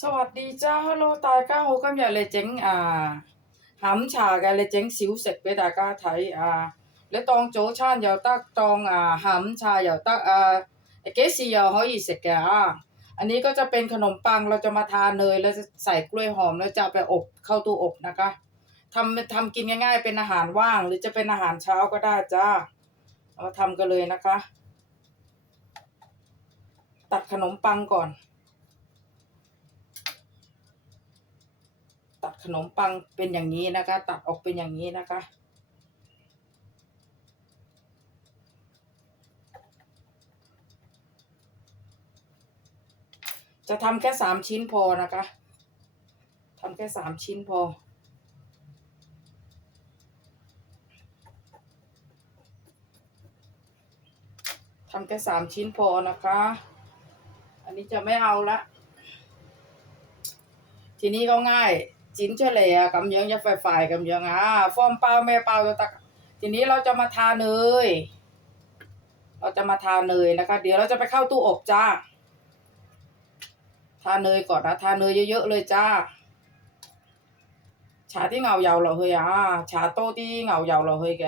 สวัสดีจ้าฮัลโหลตาก้าโฮกำอย่าเลยเจ๋งอ่าหำฉากันเลยเจ๋งสิวเสร็จไปตาก้าไทยอ่าและตองโจชานยาวตักตองอ่าหำชายาวตักอ่าเกซียาวเขาอีเสร็จแกอ่าอันนี้ก็จะเป็นขนมปังเราจะมาทานเนยแล้วใส่กล้วยหอมแล้วจะไปอบเข้าตู้อบนะคะทำทำกินง่าย ๆ เป็นอาหารว่าง หรือจะเป็นอาหารเช้าก็ได้จ้าเอามาทำกันเลยนะคะ ตัดขนมปังก่อน ตัดขนมปังเป็นอย่างนี้นะคะ ตัดออกเป็นอย่างนี้นะคะ จะทำแค่สามชิ้นพอนะคะทำแค่สามชิ้นพอทำแค่สามชิ้นพอนะคะ อันนี้จะไม่เอาละ ทีนี้ก็ง่าย จิ้นเฉลยกำยังจะไฟไฟกำยังอะฟอมเปล่าแม่เปล่าจะตักทีนี้เราจะมาทาเนยเราจะมาทาเนยนะคะ เดี๋ยวเราจะไปเข้าตู้อบจ้า ทาเนยก่อนนะทาเนยเยอะๆเลยจ้าชาที่เงาเยาเหรอเฮ้ยอะชาโต้ที่เงาเยาเหรอเฮ้ยแก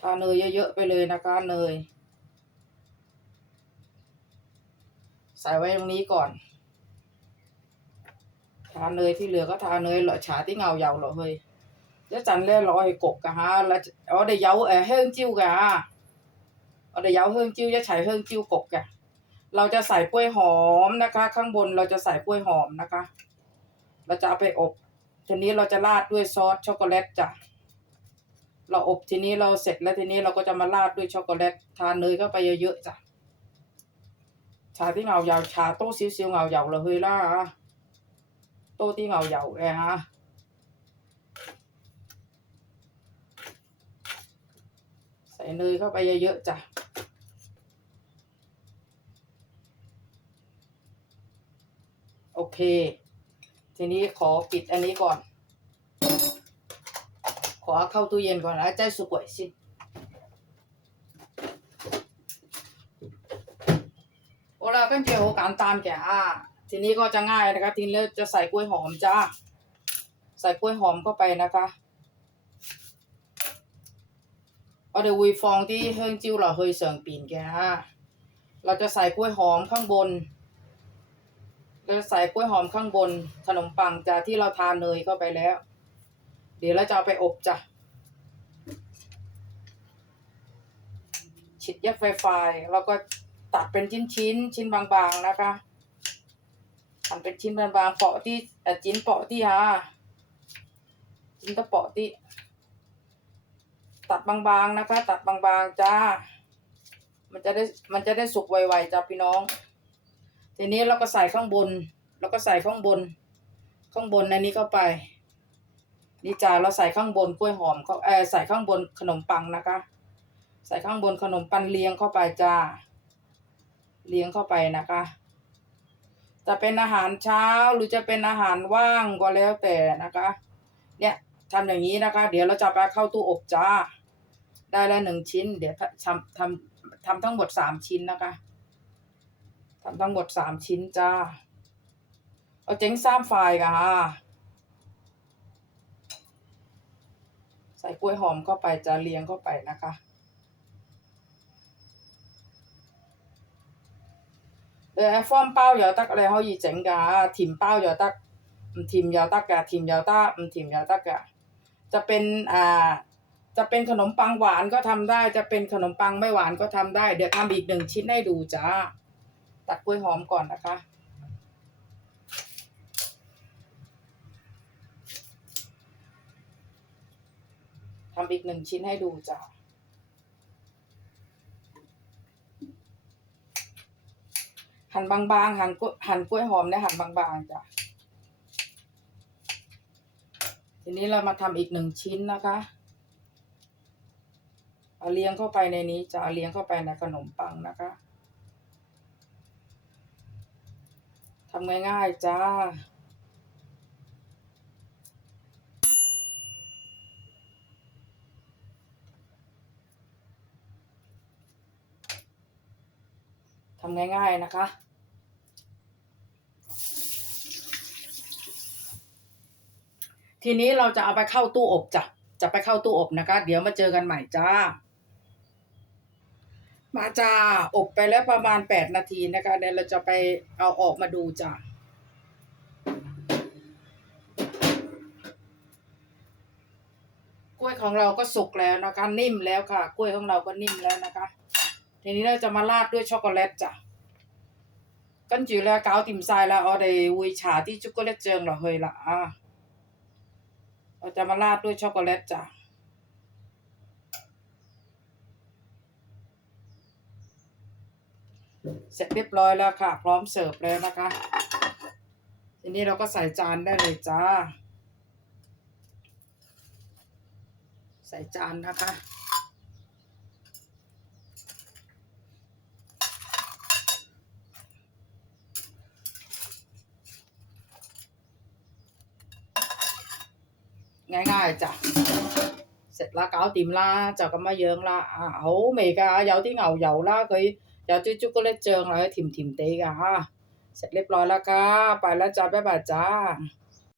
ทาเนยเยอะๆไปเลยนะคะเนย ใส่ไว้ตรงนี้ก่อน ทาเนยที่เหลือก็ทาเนยเหลอฉาที่เงาเยาเหรอเฮ้ยแล้วจันเล่ร้อยกบกะฮะแล้วเอาได้เยาเออเฮิงจิ้วกะเอาได้เยาเฮิงจิ้วจะใช้เฮิงจิ้วกบกะเราจะใส่กล้วยหอมนะคะ ข้างบนเราจะใส่กล้วยหอมนะคะ เราจะเอาไปอบ ทีนี้เราจะราดด้วยซอสช็อกโกแลตจ้ะเราอบทีนี้เราเสร็จแล้วทีนี้เราก็จะมาราดด้วยช็อกโกแลตทานเนยเข้าไปเยอะๆจ้ะ ชาที่เงาเยาชาโต้ซิวซิวเงาเยาเลยเฮ้ยล่ะโต้ที่เงาเยาเลยฮะใส่เนยเข้าไปเยอะๆจ้ะโอเค ทีนี้ขอปิดอันนี้ก่อน ขอเข้าตู้เย็นก่อนนะใจสุกวยสิ แล้วก็เจียวการตามแก่อ่าทีนี้ก็จะง่ายนะคะทีนี้จะใส่กล้วยหอมจ้าใส่กล้วยหอมเข้าไปนะคะเอาเดี๋ยวีฟองที่เฮิงจิ้วเราเคยเสิร์งปีนแกฮะเราจะใส่กล้วยหอมข้างบน เราจะใส่กล้วยหอมข้างบน ขนมปังจ้าที่เราทานเนยเข้าไปแล้ว เดี๋ยวเราจะเอาไปอบจ้ะฉีดยักไฟไฟแล้วก็ ตัดเป็นชิ้นชิ้นๆชิ้นบางๆนะคะหั่นเป็นชิ้นบางๆเปาะที่จิ้นเปาะที่ฮะจิ้นก็เปาะที่ตัดบางๆนะคะ ตัดบางๆจ้า มันจะได้มันจะได้สุกไวๆจ้าพี่น้อง ทีนี้เราก็ใส่ข้างบน แล้วก็ใส่ข้างบน ข้างบนในนี้เข้าไป นี่จ้าเราใส่ข้างบนกล้วยหอมเขาเออใส่ข้างบนขนมปังนะคะ ใส่ข้างบนขนมปังเลียงเข้าไปจ้า เลี้ยงเข้าไปนะคะ จะเป็นอาหารเช้าหรือจะเป็นอาหารว่างก็แล้วแต่นะคะ เนี่ยทำอย่างนี้นะคะ เดี๋ยวเราจะไปเข้าตู้อบจ้า ได้แล้วหนึ่งชิ้น เดี๋ยวทำทำทำทั้งหมดสามชิ้นนะคะทำทั้งหมดสามชิ้นจ้า เอาเจ๊งซ้ำไฟค่ะ ใส่กล้วยหอมเข้าไปจะเลี้ยงเข้าไปนะคะ 诶方包又得，你可以整㗎，甜包又得，唔甜又得㗎，甜又得，唔甜又得㗎。จะเป็นอ่า จะเป็นขนมปังหวานก็ทำได้ จะเป็นขนมปังไม่หวานก็ทำได้ เดี๋ยวทำอีกหนึ่งชิ้นให้ดูจ้า ตัดกล้วยหอมก่อนนะคะ ทำอีกหนึ่งชิ้นให้ดูจ้า หั่นบางๆหั่นกล้วยหั่นกล้วยหอมเนี่ยหั่นบางๆจ้ะทีนี้เรามาทำอีกหนึ่งชิ้นนะคะเอาเลี้ยงเข้าไปในนี้จะเอาเลี้ยงเข้าไปในขนมปังนะคะทำง่ายๆจ้าทำง่ายๆนะคะ ทีนี้เราจะเอาไปเข้าตู้อบจ้ะ จะไปเข้าตู้อบนะคะ เดี๋ยวมาเจอกันใหม่จ้า มาจ้า อบไปแล้วประมาณแปดนาทีนะคะ เดี๋ยวเราจะไปเอาออกมาดูจ้ะ กล้วยของเราก็สุกแล้วนะคะ นิ่มแล้วค่ะ กล้วยของเราก็นิ่มแล้วนะคะ ทีนี้เราจะมาราดด้วยช็อกโกแลตจ้ะ 跟住咧搞掂晒啦，我哋会搽啲朱古力酱落去啦啊！ เราจะมาราดด้วยช็อกโกแลตจ้ะเสร็จเรียบร้อยแล้วค่ะ พร้อมเสิร์ฟแล้วนะคะ ทีนี้เราก็ใส่จานได้เลยจ้า ใส่จานนะคะง่ายๆจ้ะ เสร็จ啦，搞掂啦，就咁樣樣啦。啊，好味㗎，有啲牛油啦，佢有啲朱古力醬啦，甜甜地㗎嚇。食เรียบร้อยแล้ว